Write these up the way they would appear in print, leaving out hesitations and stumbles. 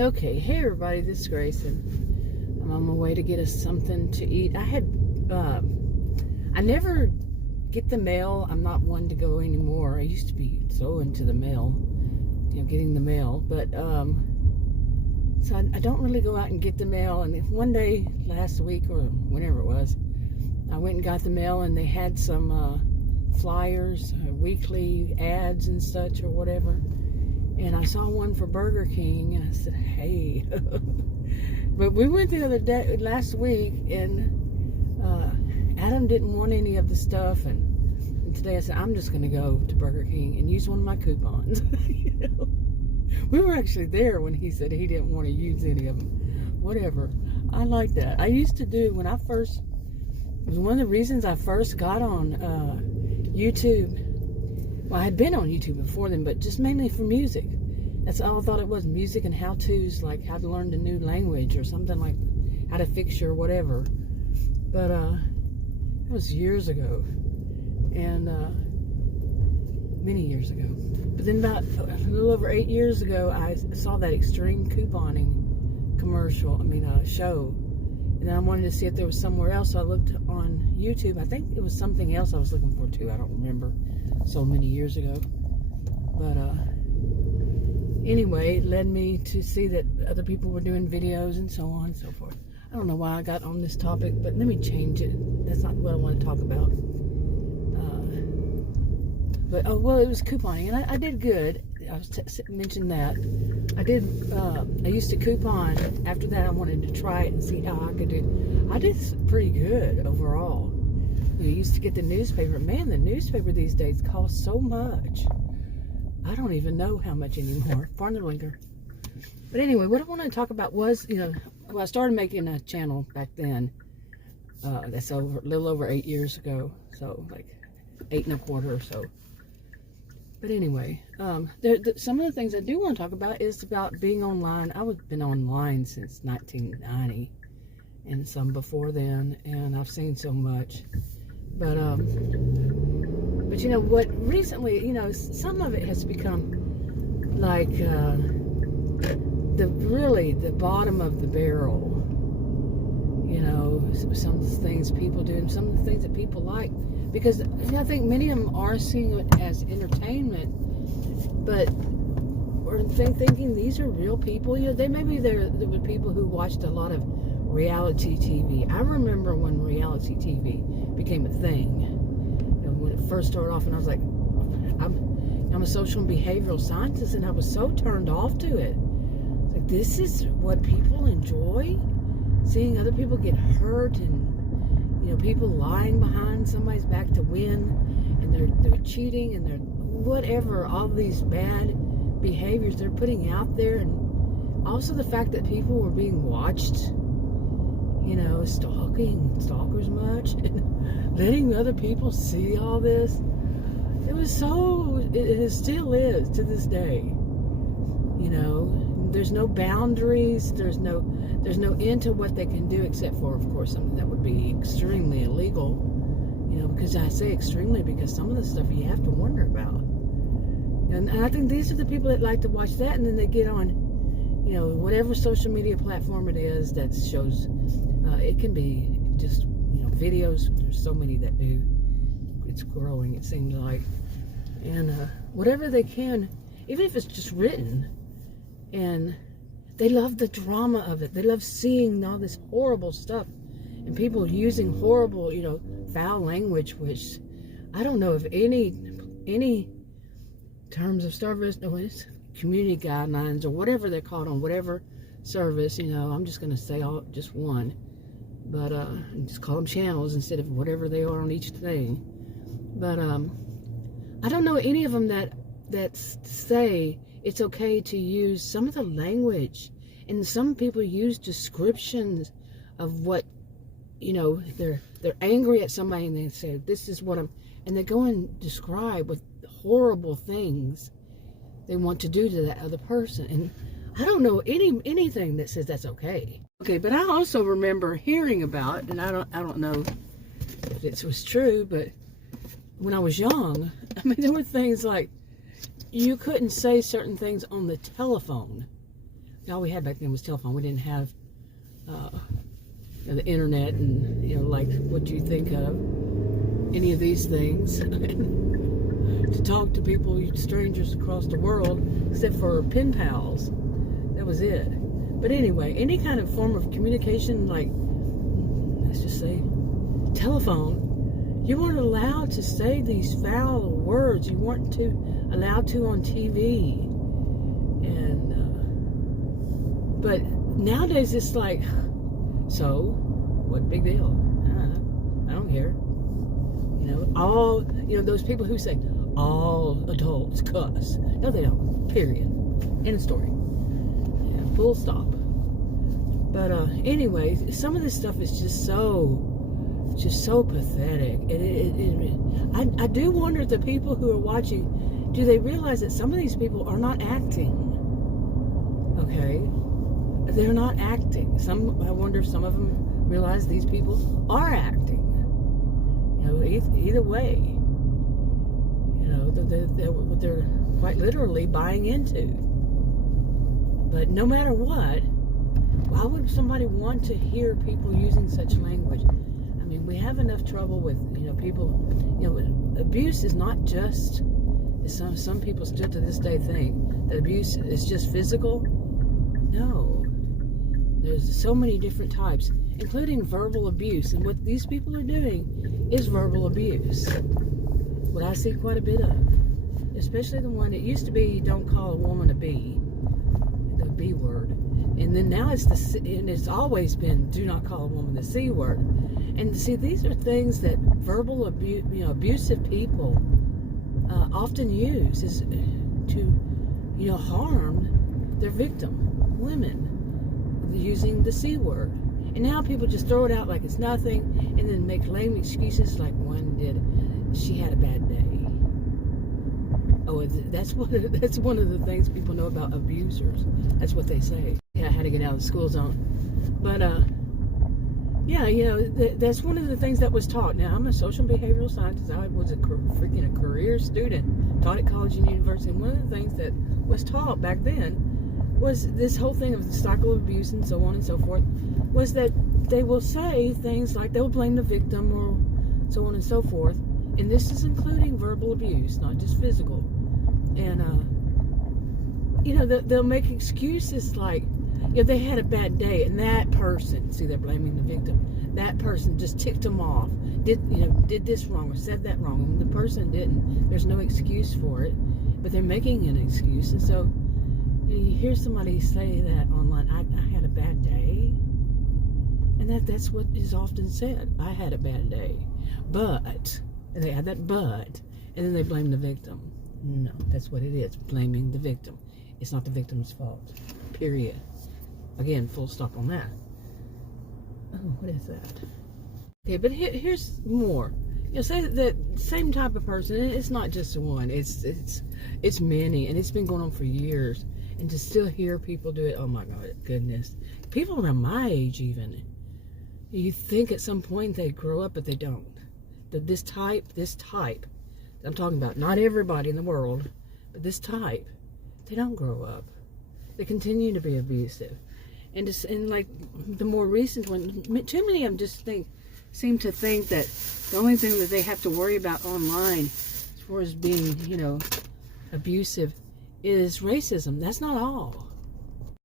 Okay, hey everybody, this is Grace, and I'm on my way to get us something to eat. I never get the mail. I'm not one to go anymore. I used to be so into the mail, getting the mail, but so I don't really go out and get the mail. And one day last week or whenever it was, I went and got the mail, and they had some flyers, weekly ads and such or whatever. And I saw one for Burger King, and I said, hey. But we went the other day, last week, and Adam didn't want any of the stuff. And today I said, I'm just going to go to Burger King and use one of my coupons. We were actually there when he said he didn't want to use any of them. Whatever. I like that. I used to do, when I first, it was one of the reasons I first got on YouTube. Well, I had been on YouTube before then, but just mainly for music. That's all I thought it was, music and how-tos, like how to learn a new language or something like how to fix your whatever. But that was years ago, and many years ago. But then about a little over 8 years ago, I saw that extreme couponing show. And then I wanted to see if there was somewhere else, so I looked on YouTube. I think it was something else I was looking for too. I don't remember, so many years ago. But anyway, it led me to see that other people were doing videos and so on and so forth. I don't know why I got on this topic, but let me change it. That's not what I want to talk about. It was couponing, and I did good. I was mentioned that. I used to coupon. After that, I wanted to try it and see how I could do. I did pretty good overall. I used to get the newspaper. Man, the newspaper these days costs so much. I don't even know how much anymore. Farther. But anyway, what I wanted to talk about was, I started making a channel back then. That's a little over 8 years ago. So, like 8 and a quarter or so. But anyway, some of the things I do want to talk about is about being online. I've been online since 1990 and some before then, and I've seen so much. But what recently, some of it has become like the bottom of the barrel. Some things people do and some of the things that people like. Because I think many of them are seeing it as entertainment, but we're thinking these are real people. There were people who watched a lot of reality TV. I remember when reality TV became a thing. When it first started off, and I was like, I'm a social and behavioral scientist, and I was so turned off to it. Like, this is what people enjoy? Seeing other people get hurt and people lying behind somebody's back to win, and they're cheating, and they're whatever, all these bad behaviors they're putting out there, and also the fact that people were being watched, stalkers much, and letting other people see all this. It still is to this day. There's no boundaries, there's no end to what they can do, except for, of course, something that would be extremely illegal. Because I say extremely because some of the stuff you have to wonder about. And I think these are the people that like to watch that, and then they get on, whatever social media platform it is that shows, it can be just, videos. There's so many that do. It's growing, it seems like. And whatever they can, even if it's just written, and they love the drama of it. They love seeing all this horrible stuff and people using horrible, foul language, which I don't know if any terms of service, no, it's community guidelines or whatever they're called on whatever service, I'm just going to say just one, but just call them channels instead of whatever they are on each thing. But I don't know any of them that say it's okay to use some of the language, and some people use descriptions of what, they're angry at somebody, and they say, this is what and they go and describe with horrible things they want to do to that other person. And I don't know anything that says that's okay. Okay, but I also remember hearing about, and I don't know if it was true, but when I was young, there were things like, you couldn't say certain things on the telephone. all we had back then was telephone. We didn't have the internet and, like what you think of, any of these things. To talk to people, strangers across the world, except for pen pals. That was it. But anyway, any kind of form of communication, like, let's just say, telephone, you weren't allowed to say these foul words. You weren't allowed to on TV. And, but nowadays it's like, so, what big deal? I don't care. Those people who say, all adults cuss. No, they don't. Period. End of story. Yeah, full stop. But anyway, some of this stuff is just so pathetic. I do wonder if the people who are watching, do they realize that some of these people are not acting? Okay, they're not acting. I wonder if some of them realize these people are acting. Either way. They're quite literally buying into. But no matter what, why would somebody want to hear people using such language? I mean, we have enough trouble with, people, abuse is not just, some people still to this day think that abuse is just physical. No. There's so many different types, including verbal abuse. And what these people are doing is verbal abuse. What I see quite a bit of, especially the one that used to be, don't call a woman a B, the B word, and then now it's always been, do not call a woman the C word. And see, these are things that verbal abuse, abusive people often use is to harm their victim, women, using the C word. And now people just throw it out like it's nothing, and then make lame excuses like one did. She had a bad day. Oh, that's one of the things people know about abusers. That's what they say. Yeah, I had to get out of the school zone. But, that's one of the things that was taught. Now, I'm a social behavioral scientist. I was a career student, taught at college and university. And one of the things that was taught back then was this whole thing of the cycle of abuse and so on and so forth, was that they will say things like they'll blame the victim or so on and so forth. And this is including verbal abuse, not just physical. And, they'll make excuses like, they had a bad day and that person, see, they're blaming the victim, that person just ticked them off, did this wrong or said that wrong, and the person didn't. There's no excuse for it, but they're making an excuse. And so, you hear somebody say that online, I had a bad day. And that's what is often said. I had a bad day. But... and they add that but, and then they blame the victim. No, that's what it is, blaming the victim. It's not the victim's fault, period. Again, full stop on that. Oh, what is that? Okay, but here's more. Say that same type of person, and it's not just one, it's many, and it's been going on for years. And to still hear people do it, oh my God, goodness. People around my age even, you think at some point they grow up, but they don't. This type, I'm talking about, not everybody in the world, but this type, they don't grow up. They continue to be abusive. And like the more recent one, too many of them just seem to think that the only thing that they have to worry about online as far as being, abusive is racism. That's not all.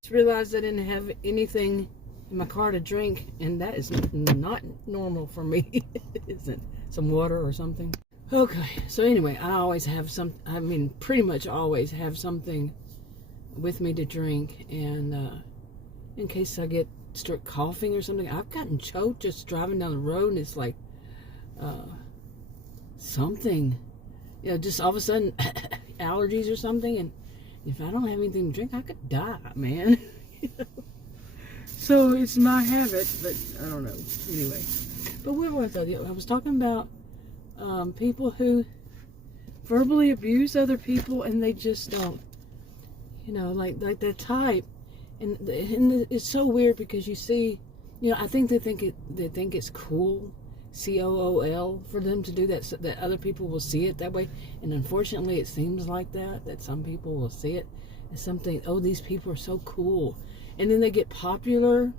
Just realized I didn't have anything in my car to drink, and that is not normal for me. It isn't. Some water or something. Okay, so anyway, I always have pretty much always have something with me to drink, and in case I start coughing or something. I've gotten choked just driving down the road, and it's like something, just all of a sudden allergies or something, and if I don't have anything to drink, I could die, man. So it's my habit, but I don't know. Anyway. But where was I? I was talking about people who verbally abuse other people, and they just don't, like that type. And it's so weird because you see, I think they think it's cool, COOL, for them to do that, so that other people will see it that way. And unfortunately, it seems like that some people will see it as something. Oh, these people are so cool. and then they get popular,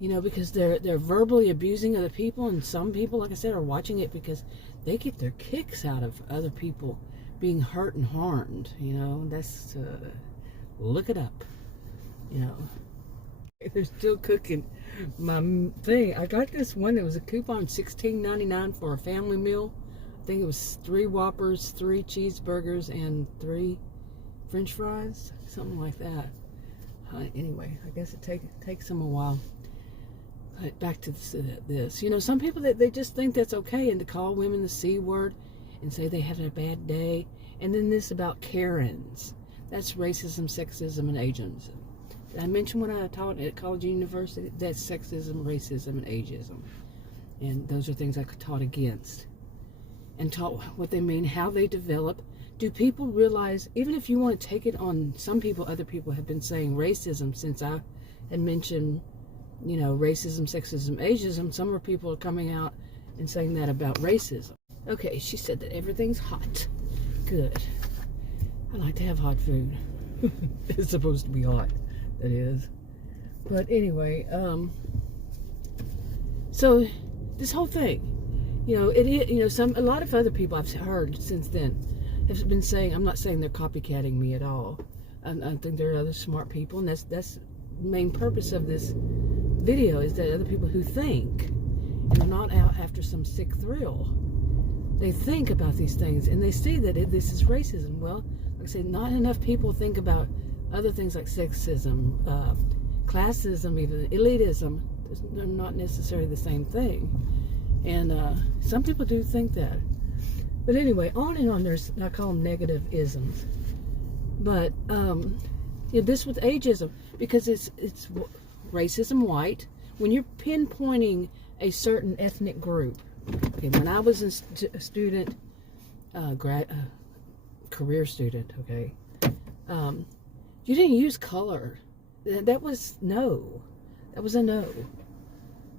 you know, because they're verbally abusing other people, and some people, like I said, are watching it because they get their kicks out of other people being hurt and harmed. You know, that's look it up. You know, they're still cooking my thing. I got this one that was a coupon, $16.99 for a family meal. I think it was 3 Whoppers, 3 cheeseburgers, and 3 French fries, something like that. Anyway, I guess it takes them a while. But back to this. You know, some people, they just think that's okay, and to call women the C word and say they had a bad day. And then this about Karens. That's racism, sexism, and ageism. Did I mention when I taught at college and university? That's sexism, racism, and ageism. And those are things I taught against. And taught what they mean, how they develop. Do people realize, even if you want to take it on some people, other people have been saying racism since I had mentioned, you know, racism, sexism, ageism. Some of people are coming out and saying that about racism. Okay, she said that everything's hot. Good. I like to have hot food. It's supposed to be hot, that is. But anyway, so this whole thing, you know, a lot of other people I've heard since then have been saying, I'm not saying they're copycatting me at all. I think there are other smart people, and that's the main purpose of this video, is that other people who think, and they're not out after some sick thrill. They think about these things, and they see that this is racism. Well, like I said, not enough people think about other things like sexism, classism, even elitism. They're not necessarily the same thing. And some people do think that. But anyway, on and on, I call them negative isms. But yeah, this with ageism, because it's racism, white. When you're pinpointing a certain ethnic group, okay, when I was a student, career student, okay, you didn't use color. That was no. That was a no.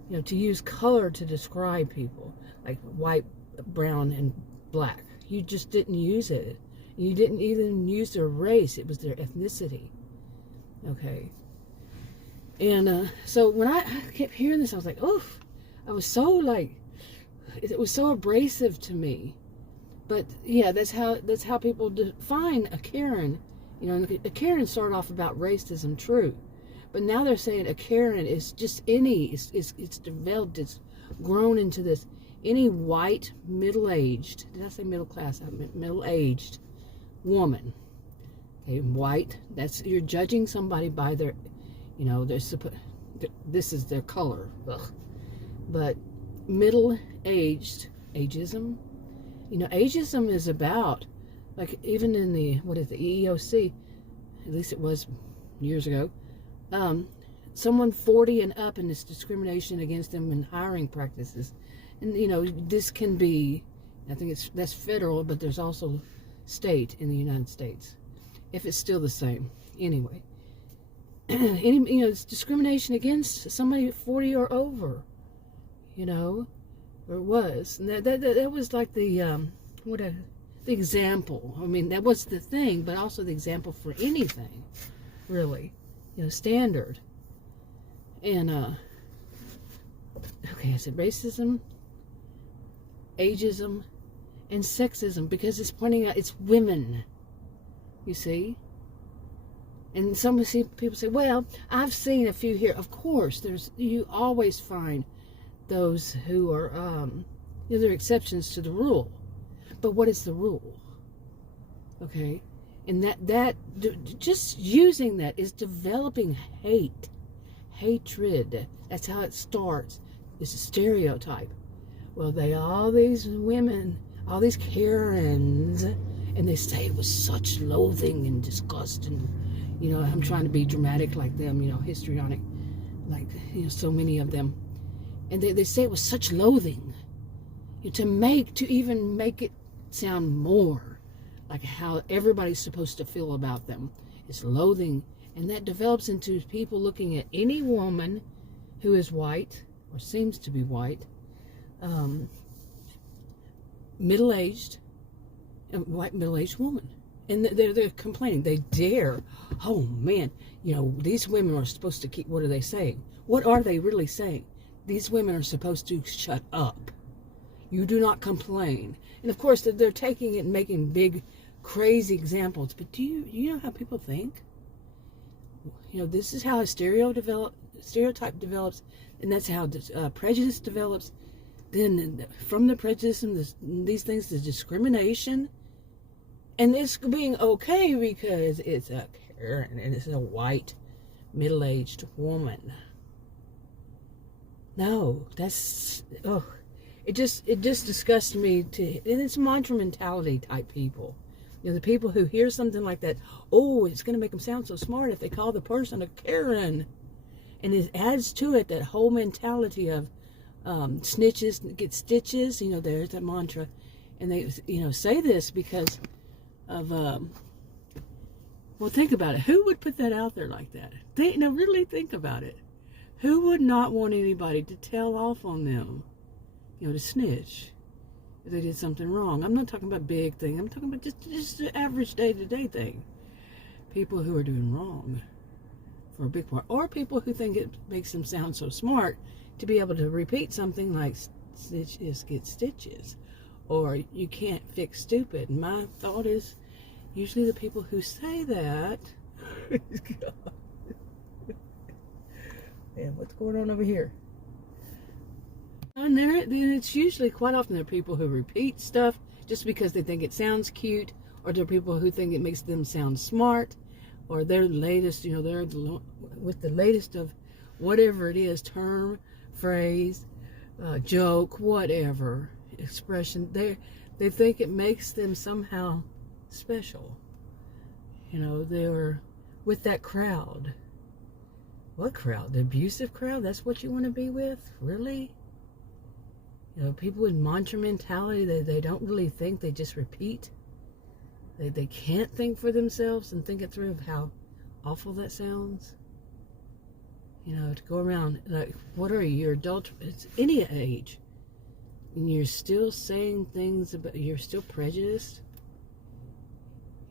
You know, to use color to describe people, like white, brown, and black. You just didn't use it. You didn't even use their race. It was their ethnicity. Okay. And so when I kept hearing this, I was like, oof. I was so like, it was so abrasive to me. But yeah, that's how people define a Karen. You know, a Karen started off about racism, true. But now they're saying a Karen is just it's developed, it's grown into this, any white, middle-aged, did I say middle class? I meant middle-aged woman. Okay, white, you're judging somebody by their, you know, this is their color. Ugh. But middle-aged, ageism, you know, ageism is about, like even in the EEOC, at least it was years ago, someone 40 and up, and this discrimination against them in hiring practices. And you know, this can be, I think that's federal, but there's also state in the United States, if it's still the same. Anyway, you know, it's discrimination against somebody 40 or over, you know, or it was. And that was like the example. I mean, that was the thing, but also the example for anything, really, you know, standard. And okay, I said racism, ageism, and sexism, because it's pointing out it's women, you see. And some people say, well, I've seen a few here. Of course, you always find those who are, you know, there are exceptions to the rule. But what is the rule? Okay, and that just using that is developing hatred. That's how it starts. It's a stereotype. Well, all these women, all these Karens, and they say it was such loathing and disgust, and you know, I'm trying to be dramatic like them, you know, histrionic, like, you know, so many of them, and they say it was such loathing, you know, to even make it sound more like how everybody's supposed to feel about them. It's loathing, and that develops into people looking at any woman who is white or seems to be white, middle-aged, white middle-aged woman, And they're complaining. They dare. Oh, man. These women are supposed to keep... What are they saying? What are they really saying? These women are supposed to shut up. You do not complain. And, of course, they're taking it and making big, crazy examples. But do you know how people think? This is how a stereotype develops, and that's how prejudice develops. Then from the prejudice and these things, the discrimination... And it's being okay because it's a Karen and it's a white, middle-aged woman. No, that's, it just disgusts me and it's mantra mentality type people. The people who hear something like that, it's going to make them sound so smart if they call the person a Karen. And it adds to it that whole mentality of snitches get stitches. There's that mantra. And they, say this because... well, think about it. Who would put that out there like that? Really think about it. Who would not want anybody to tell off on them? To snitch if they did something wrong. I'm not talking about big thing. I'm talking about just the average day-to-day thing. People who are doing wrong for a big part. Or people who think it makes them sound so smart to be able to repeat something like stitches get stitches. Or you can't fix stupid. And my thought is, usually the people who say that, man, what's going on over here? And then it's usually quite often there are people who repeat stuff just because they think it sounds cute, or there are people who think it makes them sound smart, or they're latest, they're with the latest of whatever it is, term, phrase, joke, whatever. Expression, they think it makes them somehow special. They're with that crowd. What crowd? The abusive crowd? That's what you want to be with? Really? People with mantra mentality, they don't really think, they just repeat. They can't think for themselves and think it through of how awful that sounds. To go around, like, what are you? You're adult, it's any age. And you're still saying things about, you're still prejudiced,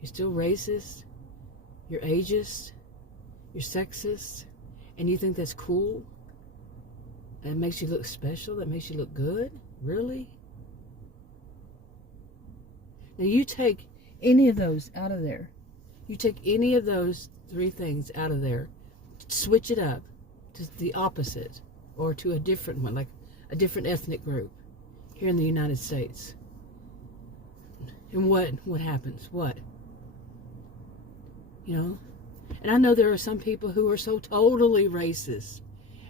you're still racist, you're ageist, you're sexist, and you think that's cool? That makes you look special? That makes you look good? Really? Now you take any of those out of there. You take any of those three things out of there, switch it up to the opposite, or to a different one, like a different ethnic group. Here in the United States. And what happens? What? And I know there are some people who are so totally racist,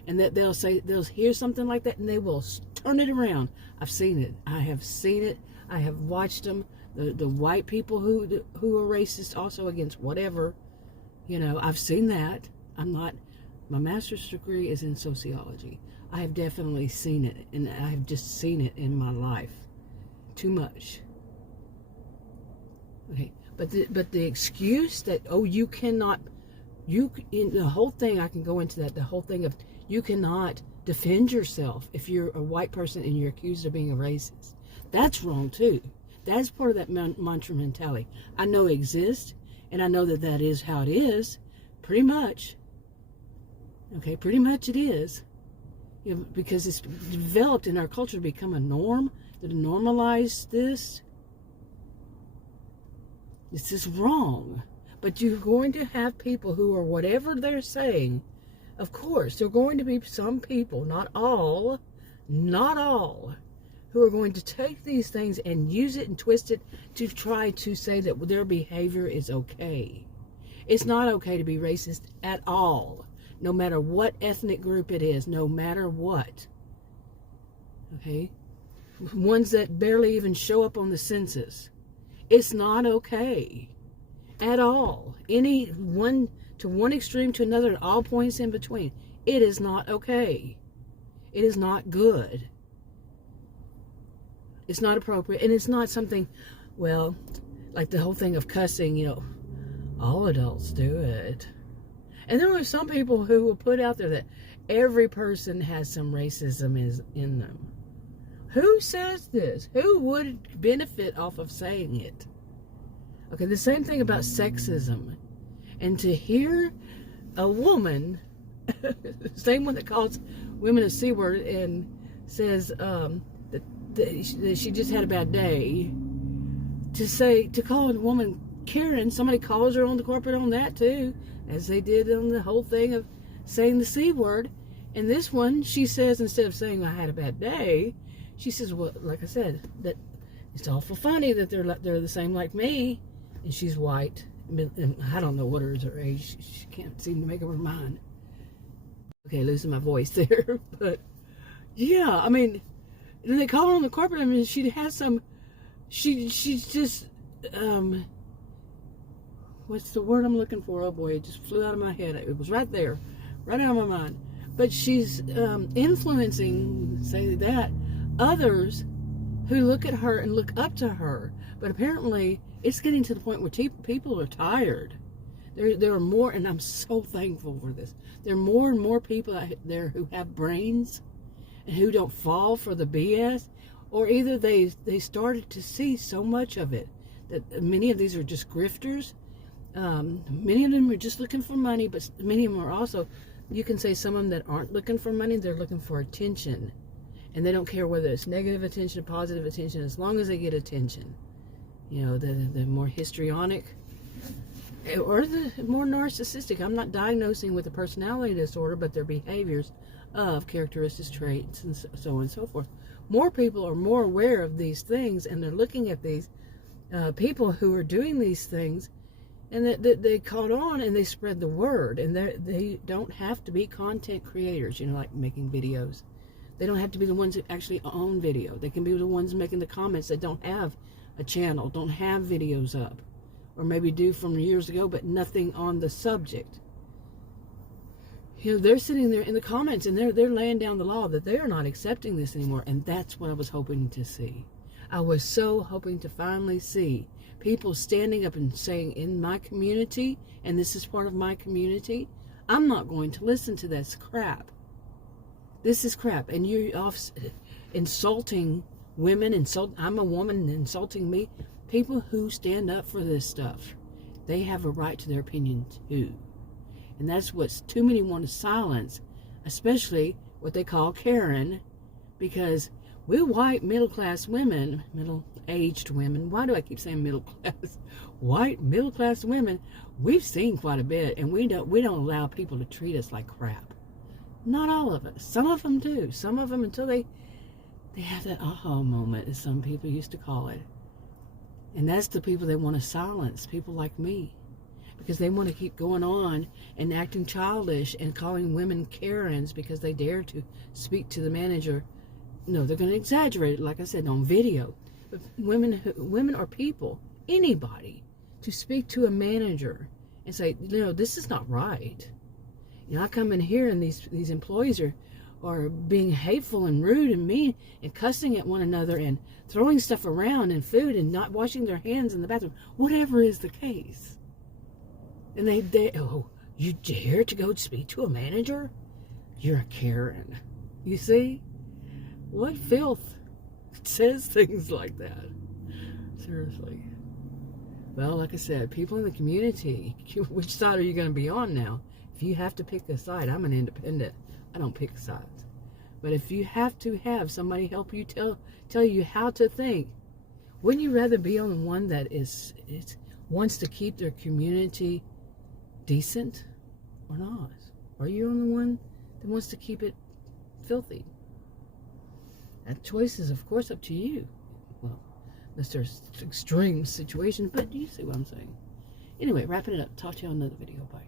and that they'll hear something like that and they will turn it around. I've seen it. I have seen it. I have watched them. The white people who are racist also against whatever. I've seen that. My master's degree is in sociology. I have definitely seen it, and I have just seen it in my life. Too much. Okay, but the excuse that, you cannot, in the whole thing, I can go into that, the whole thing of you cannot defend yourself if you're a white person and you're accused of being a racist. That's wrong too. That's part of that mantra mentality. I know it exists, and I know that is how it is, pretty much. Okay, pretty much it is. Because it's developed in our culture to become a norm, to normalize this. This is wrong. But you're going to have people who are whatever they're saying. Of course, there are going to be some people, not all, who are going to take these things and use it and twist it to try to say that their behavior is okay. It's not okay to be racist at all. No matter what ethnic group it is, no matter what. Okay? Ones that barely even show up on the census. It's not okay. At all. Any one to one extreme to another at all points in between. It is not okay. It is not good. It's not appropriate. And it's not something, like the whole thing of cussing, all adults do it. And there are some people who will put out there that every person has some racism in them. Who says this? Who would benefit off of saying it? Okay, the same thing about sexism. And to hear a woman, the same one that calls women a C word and says that she just had a bad day, to call a woman Karen, somebody calls her on the corporate on that too, as they did on the whole thing of saying the C word. And this one, she says, instead of saying I had a bad day, she says, well, like I said, that it's awful funny that they're the same like me, and she's white. And I don't know what her age. She can't seem to make up her mind. Okay, losing my voice there, but yeah, I mean, then they call her on the carpet. I mean, she has some. She's just what's the word I'm looking for? Oh boy, it just flew out of my head. It was right there, right out of my mind. But she's influencing, say that, others who look at her and look up to her. But apparently, it's getting to the point where people are tired. There are more, and I'm so thankful for this. There are more and more people out there who have brains and who don't fall for the BS, or either they started to see so much of it that many of these are just grifters. Many of them are just looking for money, but many of them are also, you can say some of them that aren't looking for money, they're looking for attention. And they don't care whether it's negative attention or positive attention, as long as they get attention. You know, the more histrionic or the more narcissistic. I'm not diagnosing with a personality disorder, but their behaviors of characteristics, traits, and so on and so forth. More people are more aware of these things, and they're looking at these people who are doing these things, and that they caught on and they spread the word. And they don't have to be content creators, you know, like making videos. They don't have to be the ones who actually own video. They can be the ones making the comments that don't have a channel, don't have videos up, or maybe do from years ago, but nothing on the subject. You know, they're sitting there in the comments and they're laying down the law that they are not accepting this anymore. And that's what I was hoping to see. I was so hoping to finally see people standing up and saying, in my community, and this is part of my community, I'm not going to listen to this crap. This is crap. And you're off insulting women, I'm a woman, insulting me. People who stand up for this stuff, they have a right to their opinion too. And that's what too many want to silence, especially what they call Karen, because we white middle-class women, middle-aged women, why do I keep saying middle-class? White middle-class women, we've seen quite a bit, and we don't allow people to treat us like crap. Not all of us. Some of them do. Some of them, until they have that aha moment, as some people used to call it. And that's the people they want to silence, people like me. Because they want to keep going on and acting childish and calling women Karens because they dare to speak to the manager. No, they're going to exaggerate it, like I said, on video. But women are people, anybody, to speak to a manager and say, you know, this is not right. You know, I come in here and these employees are being hateful and rude and mean and cussing at one another and throwing stuff around and food and not washing their hands in the bathroom, whatever is the case. And oh, you dare to go speak to a manager? You're a Karen. You see? What filth says things like that? Seriously. Well, like I said, people in the community, which side are you going to be on now? If you have to pick a side, I'm an independent. I don't pick sides. But if you have to have somebody help you tell you how to think, wouldn't you rather be on the one that wants to keep their community decent or not? Are you on the one that wants to keep it filthy? That choice is, of course, up to you. Well, unless there's extreme situations, but you see what I'm saying. Anyway, wrapping it up. Talk to you on another video. Bye.